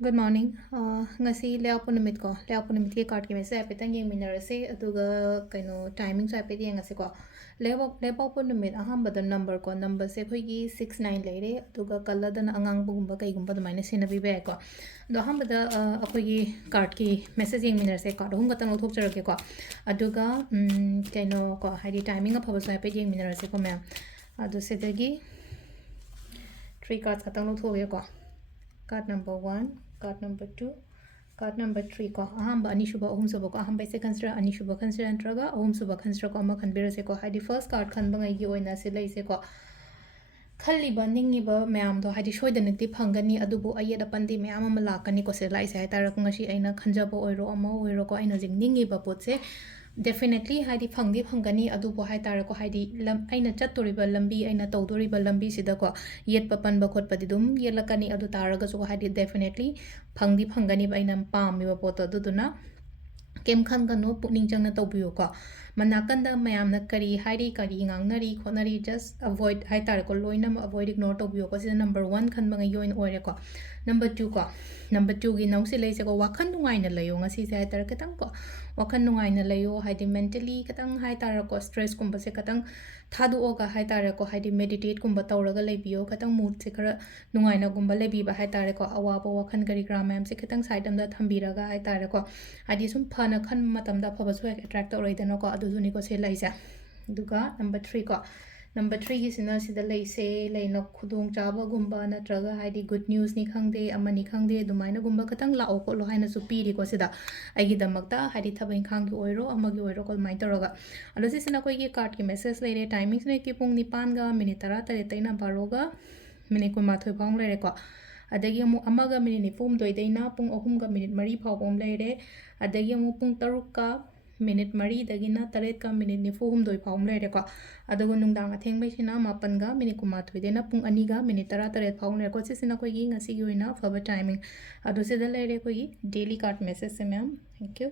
Good morning. Ngasi layout numit ko. Layout numit ke card ke message apetang yung minarase aduga kaino timing so apet yang ngasi ko. Layout numit aham bada number ko number se khoi gi 69 leire aduga kala da na angang bugumba kai gumba da minus sinabi be ko. Do aham bada akoi gi card ki message yung minarase card hum gatang thok charake ko. Aduga kaino ko haidi timing apha so apet yung minarase ko ma'am. Adu se dagi 3 cards gatang thok ko. Card number 1, card number 2, card number 3 ko ahamba ani shuba ahum suba ko ahamba se consider ani shuba consider antraga ahum suba consider ko ama khanbira se ko hadi first card khan bangai gi oina se lai se ko khalli ba ningi ba mayam do hadi shoida nakti phangani adubu ayeda pandi mayam ama lakani ko se lai se tarak ngashi aina khanjaba oiro ama oiro ko aina jing ningi ba pot se definitely hadi phangani adubu hai tarak ko hadi aina chattoriba lambi aina tawdoriba lambi sida ko yet papan ba khot padi dum yelakani adu taraga so hadi definitely phangani ba aina pami ba pot aduduna kem khan gano pukning changna tawbiyo ko manakanda mayam na kari ngangnari khonari just avoid hai tar ko loina avoid ignore tawbiyo ko sida number 1 khan banga yoin oire ko number 2 ko number 2 gi nau se lai se ko wakhan nungai na layo ngasi se hai tar katang ko wakhan nungai na layo haidi mentally katang hai tar ko stress kumba se katang thadu oga hai tar ko haidi meditate kumba tawraga leibiyo katang mood se khara nungai na gumba leibi ba hai tar ko awaba wakhan kari gram am se katang side am da thambiraga hai tar ko haidi sum phana khan matam da phaba so attract tawraidana ko adu juni ko se laisa duga number 3 ko number 3 gi sina sida laise laina khudong chaba gumba natraga haidi good news ni khangde amani khangde dumaina gumba katang lao ko lo haina su piri ko sida aigi damakta haidi thabain khang gi oiro amagi oiro ko mai taraga alo si sina koi gi card ki message leire timings ne ki pung 9 ga minute 13 taina 12 ga minute ko mathoi phang leire ko adagi amu amaga minute ni pum doi daina pung 3 ga minute 3 phau pom leire adagi amu pung 3 ka minute 3 dagina 3 ka minute ni fuhum doi phau leire ko adugo nungdang atheng bai sina 9 ga minute kuma thoi dena pung 2 ga minute 13 phau leire ko sina koi gi ngasi gi oina faba timing adu se da leire koi daily card message se ma'am thank you